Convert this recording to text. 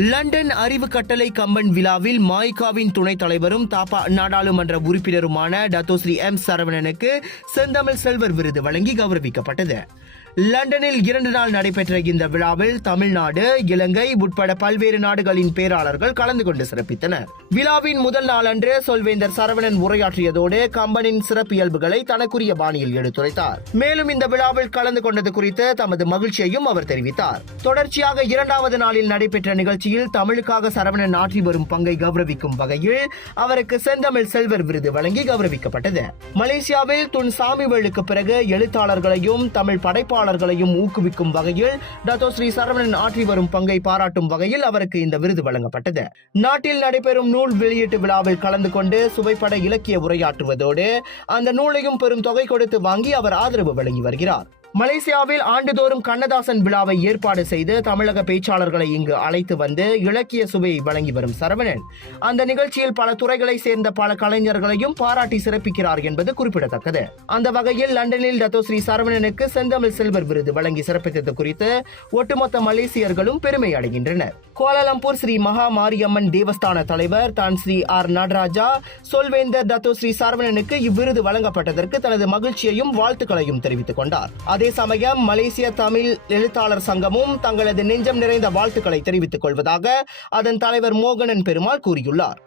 London அறிவு கட்டளை கம்பன் விழாவில் மாய்காவின் துணைத் தலைவரும் தாப்பா நாடாளுமன்ற உறுப்பினருமான டத்தோஸ்ரீ எம் சரவணனுக்கு செந்தமிழ் செல்வர் விருது வழங்கி கௌரவிக்கப்பட்டது. லண்டனில் 2 நாள் நடைபெற்ற இந்த விழாவில் தமிழ்நாடு, இலங்கை உட்பட பல்வேறு நாடுகளின் பேராளர்கள் கலந்து கொண்டு சிறப்பித்தனர். விழாவின் முதல் நாளன்று சொல்வேந்தர் சரவணன் உரையாற்றியதோடு கம்பனின் சிறப்பியல்புகளை தனக்குரிய பாணியில் எடுத்துரைத்தார். மேலும் இந்த விழாவில் கலந்து கொண்டது குறித்து தமது மகிழ்ச்சியையும் அவர் தெரிவித்தார். தொடர்ச்சியாக 2வது நாளில் நடைபெற்ற நிகழ்ச்சியில் தமிழுக்காக சரவணன் ஆற்றி வரும் பங்கை கௌரவிக்கும் வகையில் அவருக்கு செந்தமிழ் செல்வர் விருது வழங்கி கௌரவிக்கப்பட்டது. மலேசியாவில் துன் சாமிவேலுக்கு பிறகு எழுத்தாளர்களையும் தமிழ் படைப்பாளர்களையும் ஊக்குவிக்கும் வகையில் டத்தோஸ்ரீ சரவணன் ஆற்றி வரும் பங்கை பாராட்டும் வகையில் அவருக்கு இந்த விருது வழங்கப்பட்டது. நாட்டில் நடைபெறும் நூல் வெளியீட்டு விழாவில் கலந்து கொண்டு சுவைப்பட இலக்கிய உரையாற்றுவதோடு அந்த நூலையும் பெரும் தொகை கொடுத்து வாங்கி அவர் ஆதரவு வழங்கி வருகிறார். மலேசியாவில் ஆண்டுதோறும் கண்ணதாசன் விழாவை ஏற்பாடு செய்து தமிழக பேச்சாளர்களை இங்கு அழைத்து வந்து இலக்கிய சுவையை வழங்கி வரும் சரவணன் அந்த நிகழ்ச்சியில் பல துறைகளை சேர்ந்த பல கலைஞர்களையும் பாராட்டி சிறப்பிக்கிறார் என்பது குறிப்பிடத்தக்கது. அந்த வகையில் லண்டனில் டத்தோஸ்ரீ சரவணனுக்கு செந்தமிழ் செல்வர் விருது வழங்கி சிறப்பித்தது குறித்து ஒட்டுமொத்த மலேசியர்களும் பெருமை அடைகின்றனர். கோலாலம்பூர் ஸ்ரீ மகா மாரியம்மன் தேவஸ்தான தலைவர் தான் ஸ்ரீ ஆர் நடராஜா சொல்வேந்தர் டத்தோஸ்ரீ சரவணனுக்கு இவ்விருது வழங்கப்பட்டதற்கு தனது மகிழ்ச்சியையும் வாழ்த்துக்களையும் தெரிவித்துக் கொண்டார். அதே சமயம் மலேசிய தமிழ் எழுத்தாளர் சங்கமும் தங்களது நெஞ்சம் நிறைந்த வாழ்த்துக்களை தெரிவித்துக் கொள்வதாக அதன் தலைவர் மோகனன் பெருமாள் கூறியுள்ளார்.